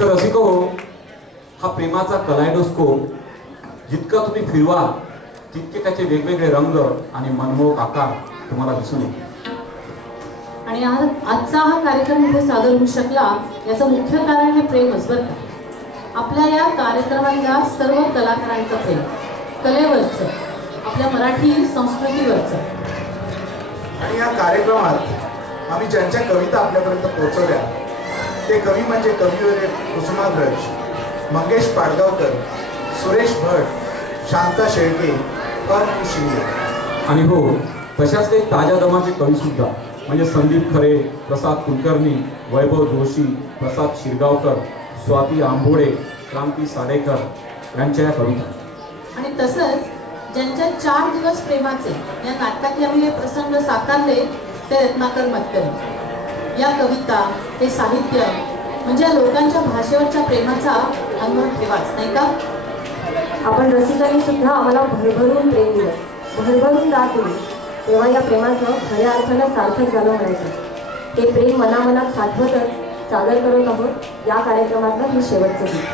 तर रसिको, हा प्रेमाचा कलायडोस्कोप जितका तुम्ही फिरवा तितके त्याचे वेगवेगळे रंग आणि मनमोहक आकार तुम्हाला दिसून येतील. आणि आजचा हा कार्यक्रम इथे सादर होऊ शकला याचं मुख्य कारण हे प्रेमच बरं का. आपल्या या कार्यक्रमातल्या सर्व कलाकारांचं प्रेम, कलेवरचं, आपल्या मराठी संस्कृतीवरचं. आणि या कार्यक्रमात आम्ही ज्यांच्या कविता आपल्यापर्यंत पोहोचवल्या ते कवी म्हणजे कविवर्य कुसुमाग्रज, मंगेश पाडगावकर, सुरेश भट, शांता शेळके, अ. शिंदे. आणि हो, तशाच काही ताज्या दमाचे कवी सुद्धा म्हणजे संदीप खरे, प्रसाद कुलकर्णी, वैभव जोशी, प्रसाद शिरगावकर, स्वाती आंबोडे, क्रांती साडेकर यांच्या या कविता. आणि तसंच ज्यांच्या 4 दिवस प्रेमाचे या नाटकातले आम्ही हे प्रसंग साकारले ते रत्नाकर मतकरी. या कविता, ते साहित्य म्हणजे लोकांच्या भाषेवरच्या प्रेमाचा अनुभव ठेवाच नाही का. आपण रसिकांनी सुद्धा आम्हाला भरभरून प्रेम दिलं, भरभरून दाद दिली, तेव्हा या प्रेमाचं खऱ्या अर्थानं सार्थक झालं म्हणायचं. ते प्रेम मनामनात साठवतच सादर करत आहोत या कार्यक्रमातलं हे शेवटचं गीत.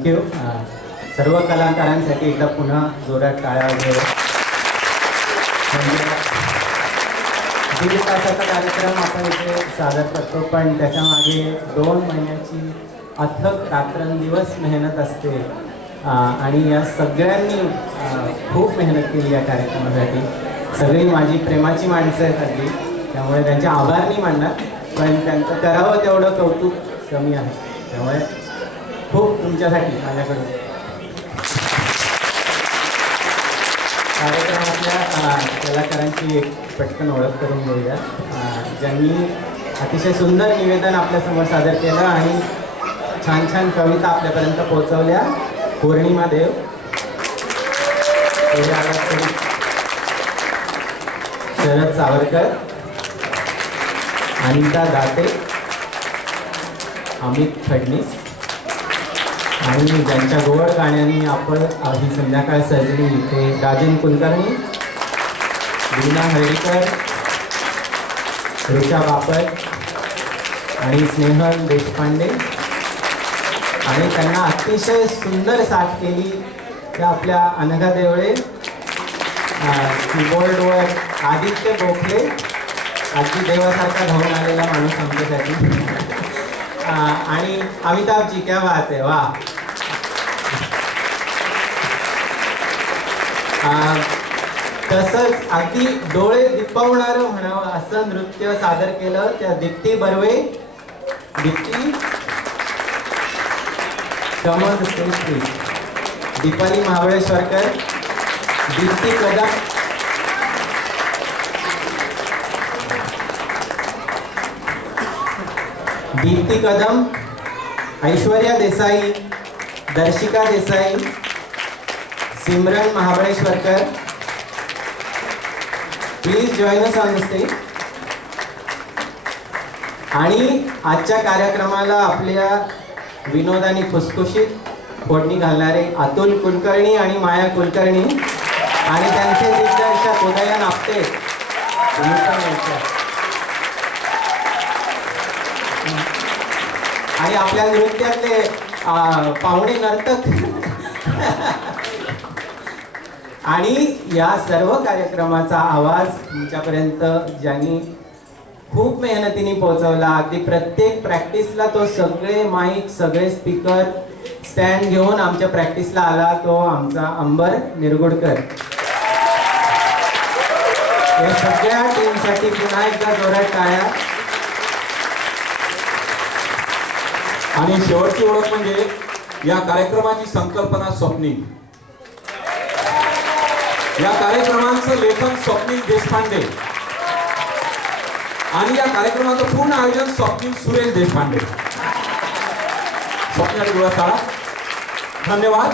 थँक्यू. सर्व कलाकारांसाठी एकदा पुन्हा जोरात टाळ्या वगैरे. म्हणजे दीड तासाचा कार्यक्रम आपण इथे सादर करतो, पण त्याच्यामागे 2 महिन्याची अथक रात्रंदिवस मेहनत असते. आणि या सगळ्यांनी खूप मेहनत केली या कार्यक्रमासाठी. सगळी माझी प्रेमाची माणसं आहेत अगदी, त्यामुळे त्यांचे आभार नाही मानणार, पण त्यांचं करावं तेवढं कौतुक कमी आहे. त्यामुळे खूप तुमच्यासाठी माझ्याकडून. कार्यक्रमातल्या कलाकारांची एक पटकन ओळख करून घेऊया. ज्यांनी अतिशय सुंदर निवेदन आपल्यासमोर सादर केलं आणि छान छान कविता आपल्यापर्यंत पोहोचवल्या. पौर्णिमा देव, शरद सावरकर, अनिता दाते, अमित फडणीस, आणि ज्यांच्या गोड गाण्यांनी आपण ही संध्याकाळ सजली ते राजन कुलकर्णी, लीना हर्डीकर, ऋषा बापट आणि स्नेहल देशपांडे. आणि त्यांना अतिशय सुंदर साथ केली त्या आपल्या अनघा देवळे. कीबोर्डवर आदित्य गोखले, अगदी देवासारखा धावून आलेला माणूस आमच्यासाठी. आणि अमिताभजी क्या बात आहे, वा. तसंच अगदी डोळे दिपवणारं म्हणावं असं नृत्य सादर केलं त्या Deepti Barve, Deepti Kamal Shri, Deepali Mahabaleshwarkar, Deepti Kadam, Deepti Kadam, Aishwarya Desai, Darshika Desai, Simran Mahabaleshwarkar. Please join us on the stage. आणि आजच्या कार्यक्रमाला आपल्या विनोदानी खुसखुशीत फोडणी घालणारे अतुल कुलकर्णी आणि माया कुलकर्णी आणि त्यांचे दिग्दर्शक उदयन आपटे. आणि आपल्या नृत्यातले पाहुणे नर्तक. आणि या सर्व कार्यक्रमाचा आवाज तुमच्यापर्यंत ज्यांनी खूप मेहनतीने पोहोचवला. अगदी प्रत्येक प्रॅक्टिसला तो सगळे माईक, सगळे स्पीकर स्टँड घेऊन आमच्या प्रॅक्टिसला आला तो आमचा अंबर निरगुडकर. या सगळ्या टीमसाठी पुन्हा एकदा जोरात टाळ्या. आणि शेवटची ओळख म्हणजे या कार्यक्रमाची संकल्पना स्वप्नील. या कार्यक्रमाचं लेखन स्वप्नील देशपांडे आणि या कार्यक्रमाचं पूर्ण आयोजन स्वप्नील सुरेश देशपांडे. स्वप्नील धन्यवाद.